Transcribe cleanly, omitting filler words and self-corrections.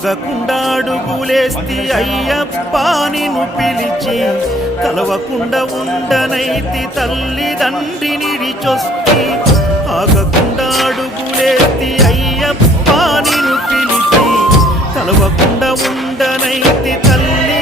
ఆగకుండా అడుగులేస్తి అయ్యప్ప నిన్ను పిలిచి కలవకుండా ఉండనైతి తల్లిదండ్రిని నిడిచొస్తి ఆగకుండా అడుగులేస్తి అయ్యప్ప నిన్ను పిలిచి కలవకుండా ఉండనైతి తల్లి